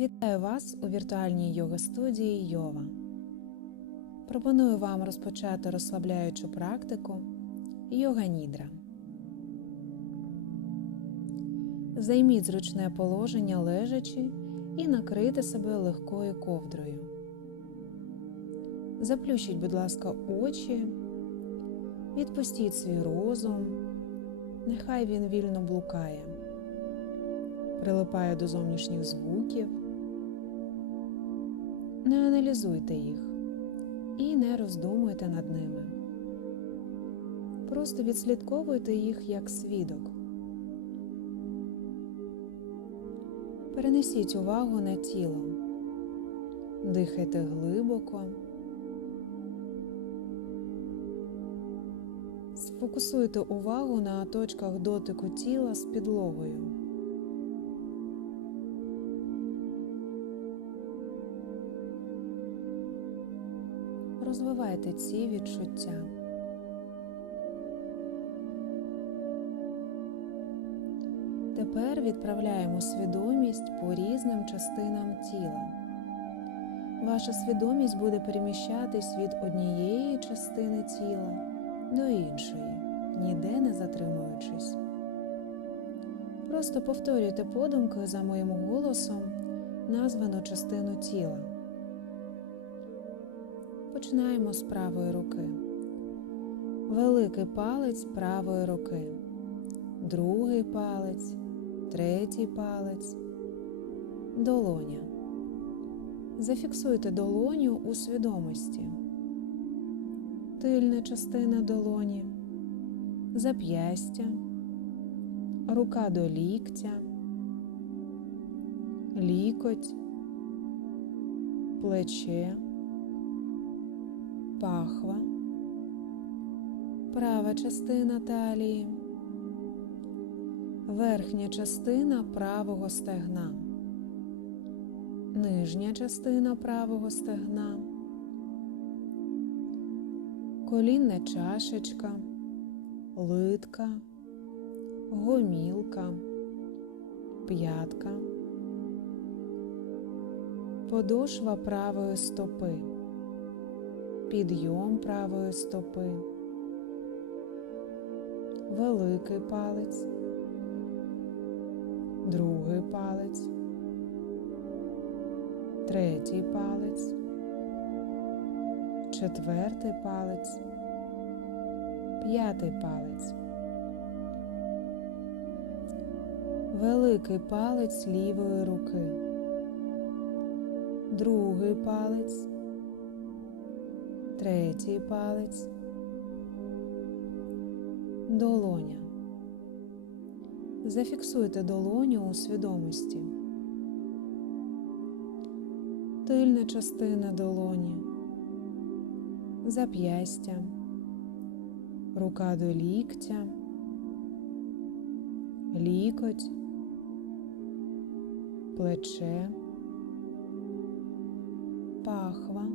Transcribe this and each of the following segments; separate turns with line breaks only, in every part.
Вітаю вас у віртуальній йога студії Йова. Пропоную вам розпочати розслабляючу практику йога нідра. Займіть зручне положення лежачи і накрийте себе легкою ковдрою. Заплющіть, будь ласка, очі, відпустіть свій розум, нехай він вільно блукає, прилипає до зовнішніх звуків. Аналізуйте їх і не роздумуйте над ними. Просто відслідковуйте їх як свідок. Перенесіть увагу на тіло, дихайте глибоко, сфокусуйте увагу на точках дотику тіла з підлогою. Розвивайте ці відчуття. Тепер відправляємо свідомість по різним частинам тіла. Ваша свідомість буде переміщатись від однієї частини тіла до іншої, ніде не затримуючись. Просто повторюйте подумки за моїм голосом названу частину тіла. Починаємо з правої руки. Великий палець правої руки, другий палець, третій палець, долоня. Зафіксуйте долоню у свідомості, тильна частина долоні, зап'ястя, рука до ліктя, лікоть, плече пахва, права частина талії, верхня частина правого стегна, нижня частина правого стегна, колінна чашечка, литка, гомілка, п'ятка, подошва правої стопи підйом правої стопи, великий палець, другий палець, третій палець, четвертий палець, п'ятий палець, великий палець лівої руки, другий палець третій палець, долоня. Зафіксуйте долоню у свідомості, тильна частина долоні, зап'ястя, рука до ліктя, лікоть, плече, пахва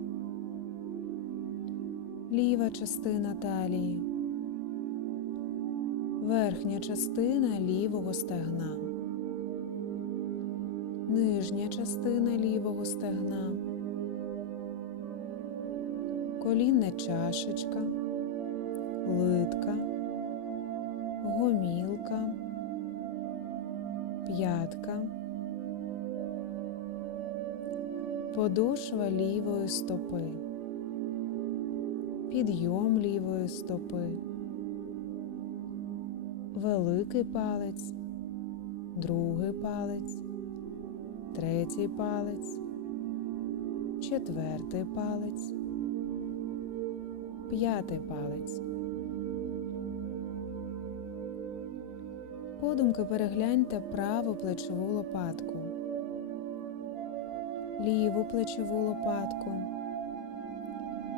ліва частина талії, верхня частина лівого стегна, нижня частина лівого стегна, колінна чашечка, литка, гомілка, п'ятка, подошва лівої стопи підйом лівої стопи, великий палець, другий палець, третій палець, четвертий палець, п'ятий палець. Подумки перегляньте праву плечову лопатку, ліву плечову лопатку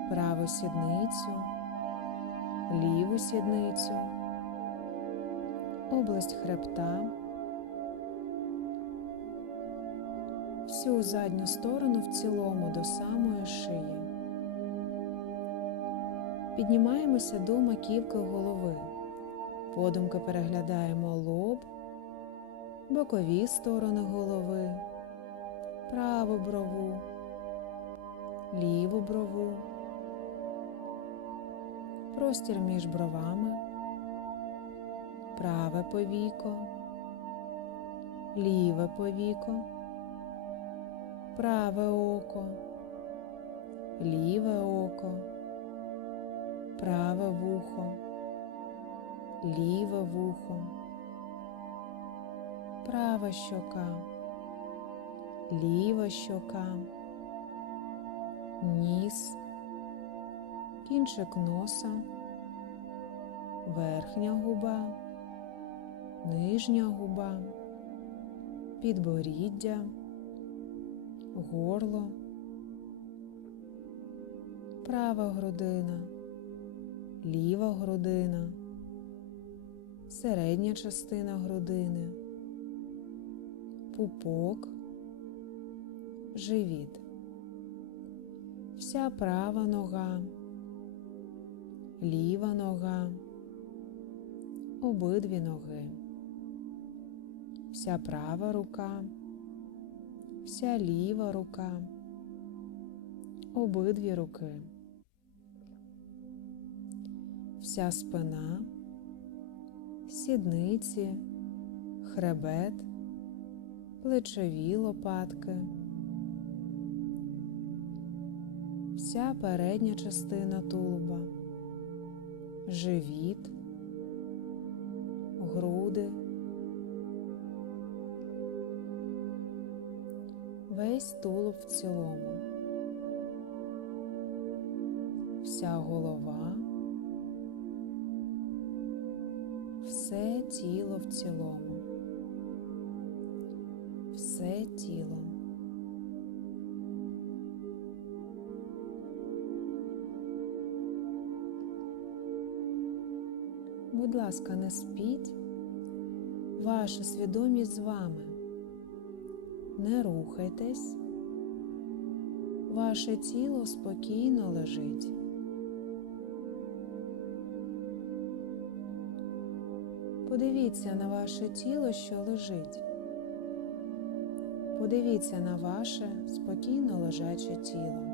праву сідницю, ліву сідницю, область хребта, всю задню сторону в цілому до самої шиї. Піднімаємося до маківки голови. Подумки переглядаємо лоб, бокові сторони голови, праву брову, ліву брову, простір між бровами, праве повіко, ліве повіко, праве око, ліве око, праве вухо, ліве вухо, права щока, ліва щока, ніс, кінчик носа, верхня губа, нижня губа, підборіддя, горло, права грудина, ліва грудина, середня частина грудини, пупок, живіт, вся права нога, ліва нога, обидві ноги, вся права рука, вся ліва рука, обидві руки, вся спина, сідниці, хребет, плечові лопатки, вся передня частина тулуба, живіт, груди, весь тулуб в цілому, вся голова, все тіло в цілому, все тіло. Будь ласка, не спіть, ваша свідомість з вами. Не рухайтесь, ваше тіло спокійно лежить. Подивіться на ваше тіло, що лежить. Подивіться на ваше спокійно лежаче тіло.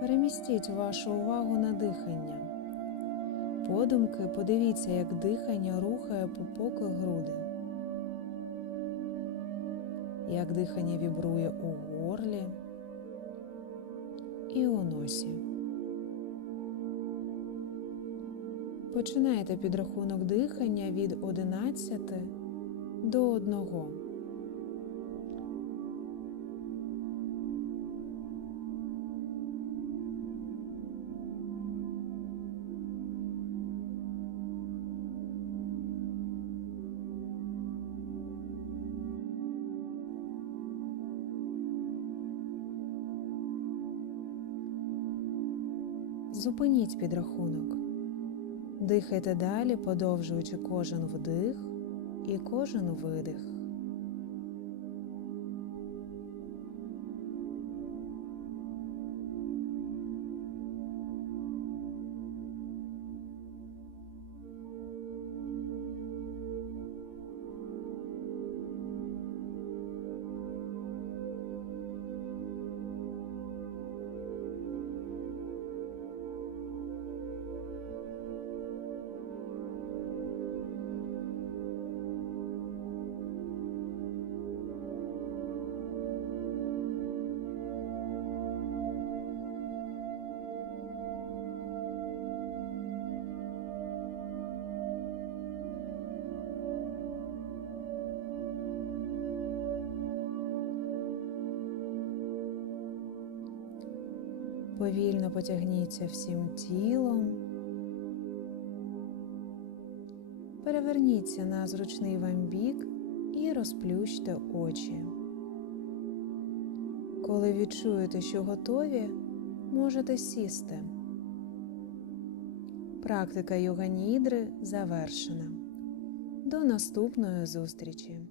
Перемістіть вашу увагу на дихання. Подумки подивіться, як дихання рухає пупок і груди, як дихання вібрує у горлі і у носі. Починайте підрахунок дихання від 11 до 1. Зупиніть підрахунок. Дихайте далі, подовжуючи кожен вдих і кожен видих. Повільно потягніться всім тілом. Переверніться на зручний вам бік і розплющте очі. Коли відчуєте, що готові, можете сісти. Практика йога нідри завершена. До наступної зустрічі!